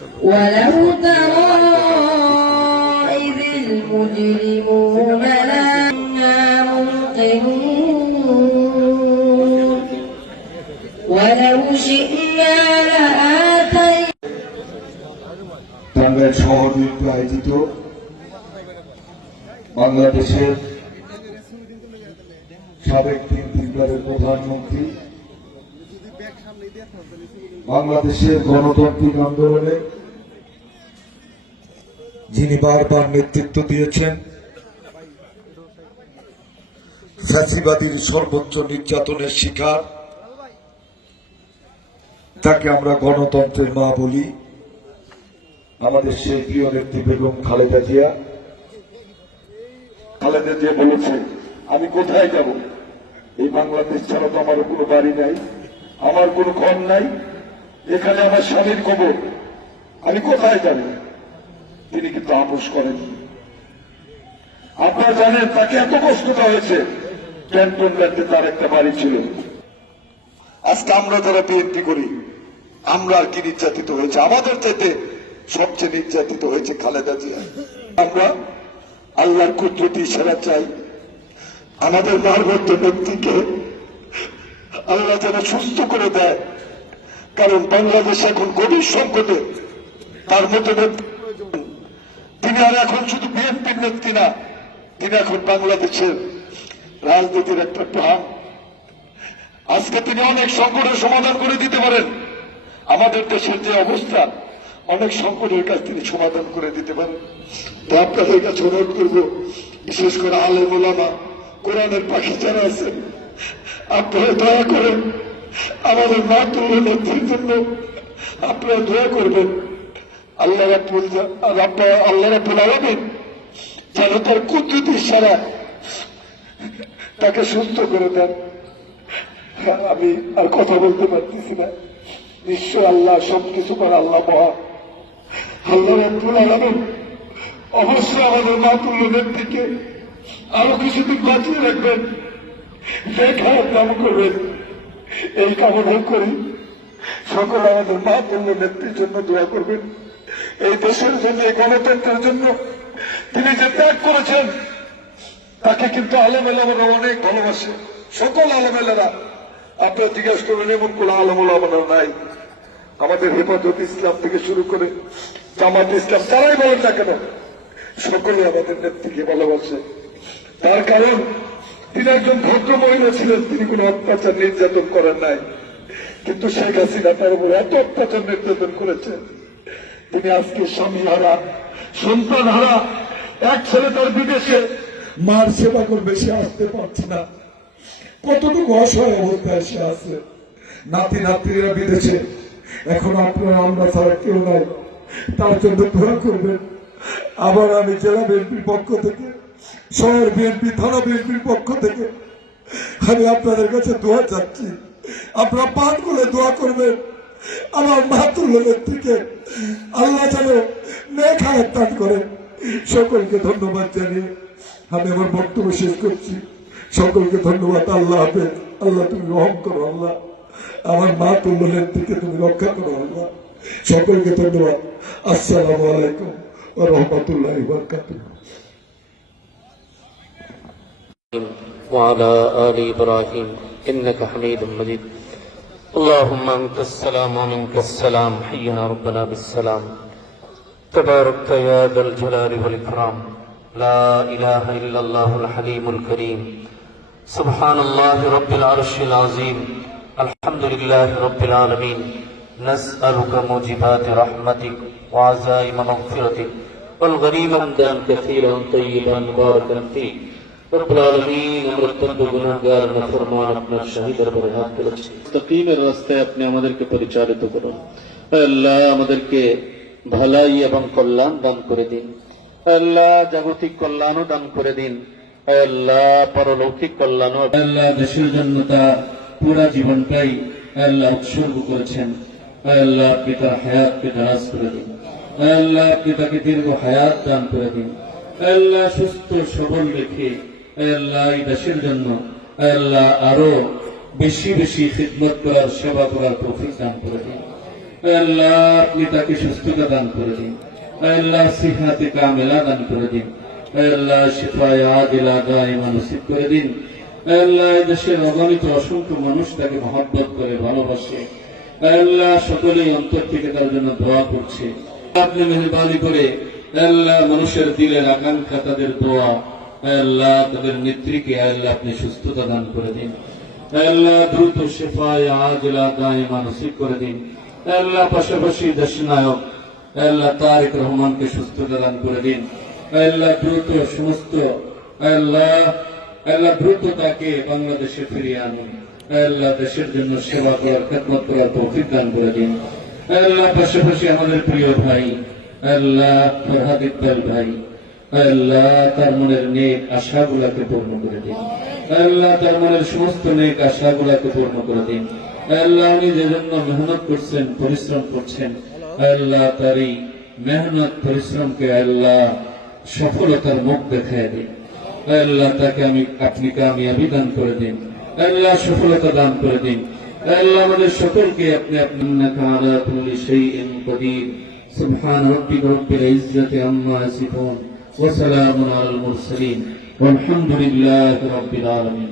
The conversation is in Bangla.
ولو ترى إذ المجرمون موقنون ولو شئنا لآتينا টাঙ্গাইল শহর বিএনপি আয়োজিত বাংলাদেশের সাবেক তিনবারের প্রধানমন্ত্রী, বাংলাদেশের গণতান্ত্রিক আন্দোলনে যিনি বারবার নেতৃত্ব দিয়েছেন, ফ্যাসিবাদীর সর্বোচ্চ নির্যাতনের শিকার, তাকে আমরা গণতন্ত্রের মা বলি, আমাদের সেই প্রিয় নেত্রী বেগম খালেদা জিয়া। খালেদা জিয়া বলেছে, আমি কোথায় যাব? এই বাংলাদেশ ছাড়া তো আমার কোনো বাড়ি নাই, আমার কোনো ঘর নাই, এখানে আমার স্বামীর কবর, আমি কোথায় যাব? তিনি কিন্তু আপোষ করেন। আপনারা জানেন তাকে এত কষ্ট দেওয়া হয়েছে, ক্যান্টনমেন্টে তার একটা বাড়ি ছিল। আজকে আমরা যারা বিএনপি করি, আমরা আর কি নির্যাতিত হয়েছে? আমাদের চাইতে সবচেয়ে নির্যাতিত হয়েছে খালেদা জিয়া। আমরা আল্লাহর কুদরতি ইশারা চাই, আমাদের মারবদ্ধ ব্যক্তিকে আল্লাহ যেন সুস্থ করে দেয়, কারণ বাংলাদেশ এখন গভীর সংকটে। তার মতো তিনি আর এখন শুধু বিএনপির নেত্রী না, তিনি এখন বাংলাদেশের রাজনীতির একটা প্রাণ। আজকে তিনি অনেক সংকটের সমাধান করে দিতে পারেন। আমাদের দেশের যে অবস্থা, অনেক সংকটের কাজ তিনি সমাধান করে দিতে পারেন। তো আপনাদের কাছে অনুরোধ করব, বিশেষ করে আলেম ওলামা, কোরআনের পাখি যারা আছেন, আপনারা দয়া করেন আমাদের মাতৃ নেত্রীর জন্য আপনারা দয়া করবেন। আল্লাহ রাব্বুল আলামিন যেন তার কুদরতি ইশারা তাকে সুস্থ করে দেন। আমি আর কথা বলতে পারতেছি না। নিশ্চয় আল্লাহ সবকিছু করে, আল্লাহ মহা। আল্লাহ রাব্বুল আলামিন অবশ্যই আমাদের মাতৃ নেত্রীকে আরো কিছুদিন বাঁচিয়ে রাখবেন, দেখার নাম করবেন, এই কামনা করি। সকল আমাদের মাতৃ নেত্রীর জন্য দোয়া করবেন। এই দেশের জন্য, এই গণতন্ত্রের জন্য তিনি যে ত্যাগ করেছেন, তাকে কিন্তু আলেমেলামারা অনেক ভালোবাসে। সকল আলেমেলারা, আপনারা জিজ্ঞাসা করবেন এমন কোন আলেমেলামারা নাই। আমাদের হেফাজত ইসলাম থেকে শুরু করে জামাত ইসলাম, যারাই বলেন না কেন, সকলে আমাদের নেত্রীকে ভালোবাসে। তার কারণ তিনি একজন ভদ্র মহিলা ছিলেন, তিনি কোন অত্যাচার নির্যাতন করেন নাই। কিন্তু শেখ হাসিনা তার উপর এত অত্যাচার নির্যাতন করেছেন, তিনি আজকে স্বামী হারা, সন্তান হারা, এক ছেলে তার বিদেশে, মার সেবা করবে, সে আসতে পারছে না। কতটুকু অসহায় অবস্থায় সে আছে, নাতি নাতিরা বিদেশে, এখন আপনারা আমরা ছাড়া কেউ নাই, তার জন্য দোয়া করবেন। আবার আমি জেলা বিএনপির পক্ষ থেকে, শহর বিএনপি, থানা বিএনপির পক্ষ থেকে আমি আপনাদের কাছে দোয়া চাচ্ছি, আপনারা পাঠ করে দোয়া করবেন। আমার মাতুল নেত্রীকে আল্লাহ যেন নেক হায়াত দান করেন। সকলকে ধন্যবাদ জানিয়ে আমি আমার বক্তব্য শেষ করছি। সকলকে ধন্যবাদ। আল্লাহ হাফেজ। আল্লাহ তুমি রহম করো, আল্লাহ আমার মাতুল নেত্রীকে তুমি রক্ষা করো, আল্লাহ। সকলকে ধন্যবাদ। আসসালামু আলাইকুম ওয়া রাহমাতুল্লাহি ওয়া বারাকাতুহু। وعلى آل إبراهيم إنك حميد مجيد. اللهم أنت السلام ومنك السلام، حينا ربنا بالسلام. تباركت يا ذا الجلال والإكرام. لا إله إلا الله الحليم الكريم. سبحان الله رب العرش العظيم. الحمد لله رب العالمين. نسألك موجبات رحمتك وعزائم مغفرتك والغنيمة حمدا كثيرا طيبا مباركا فيه. রব্বুল আলামিন, আমরা অত্যন্ত গুনাহগার, নাফরমান, আপনার শহীদের উপরে হাত তুলেছি। মুস্তাকিমের রাস্তায় আপনি আমাদেরকে পরিচালিত করুন। আল্লাহ, আমাদেরকে ভালাই এবং কল্যাণ দান করে দিন। আল্লাহ, জাগতিক কল্যাণও দান করে দিন। আল্লাহ, পরলৌকিক কল্যাণও। আল্লাহ, দেশের জন্য তার পুরা জীবনটাই আল্লাহ উৎসর্গ করেছেন। আল্লাহ, আপনি তার হায়াতকে দারাজ করে দিন। আল্লাহ, আপনি তাকে দীর্ঘ হায়াত দান করে দিন। আল্লাহ, সুস্থ সবল রেখে আল্লাহ এই দেশের জন্য আল্লাহ আরো বেশি বেশি খিদমত করার, সেবা করার তৌফিক দান করে দিন। আল্লাহ আপনি তাকে সুস্থতা দান করে দিন, আল্লাহ সিহাতে কামেলা দান করে দিন, আল্লাহ শিফায়ে আদিলা দাইমা নসিব করে দিন। আল্লাহ দেশের অগণিত অসংখ্য মানুষ তাকে মহব্বত করে ভালোবাসে, আল্লাহ সকলেই অন্তর থেকে তার জন্য দোয়া করছে। আপনি মেহরবানি করে আল্লাহ মানুষের দিলের আকাঙ্ক্ষা, তাদের দোয়া, আল্লাহ তাদের নেত্রীকে আল্লাহ আপনি সুস্থতা দান করে দিন, আল্লাহ দ্রুত শিফায়ে আদিলা দাইমা নসিব করে দিন। আল্লাহ পাশাপাশি দেশনায়ক আল্লাহ তারেক রহমানকে সুস্থতা দান করে দিন, আল্লাহ দ্রুত সমস্ত আল্লাহ দ্রুত তাকে বাংলাদেশে ফিরিয়ে আনুন, আল্লাহ দেশের জন্য সেবা করার খেদমত করার তৌফিক দান করে দিন। আল্লাহ পাশাপাশি আমাদের প্রিয় ভাই আল্লাহ ফরহাদ ইকবাল ভাই, আল্লাহ তার মনের নেক আশাগুলাকে পূর্ণ করে দিন, আল্লাহ তার মনের সমস্ত নেক আশাগুলাকে পূর্ণ করে দিন। আল্লাহ উনি যে জন্য মেহনত করছেন, পরিশ্রম করছেন, আল্লাহ তার এই মেহনত পরিশ্রমকে আল্লাহ সফলতার মুখ দেখায় দিন। আল্লাহ তাকে আপনি কামিয়াবি দান করে দিন, আল্লাহ সফলতা দান করে দিন। আল্লাহ আমাদের সকলকে আপনি ইন্নাকা আলা কুল্লি শাইইন কাদির। সুবহান রাব্বিকা রাব্বিল ইজ্জাতি আম্মা ইয়াসিফুন ওয়া সালামুন আলাল মুরসালিন ওয়ালহামদুলিল্লাহি রাব্বিল আলামিন।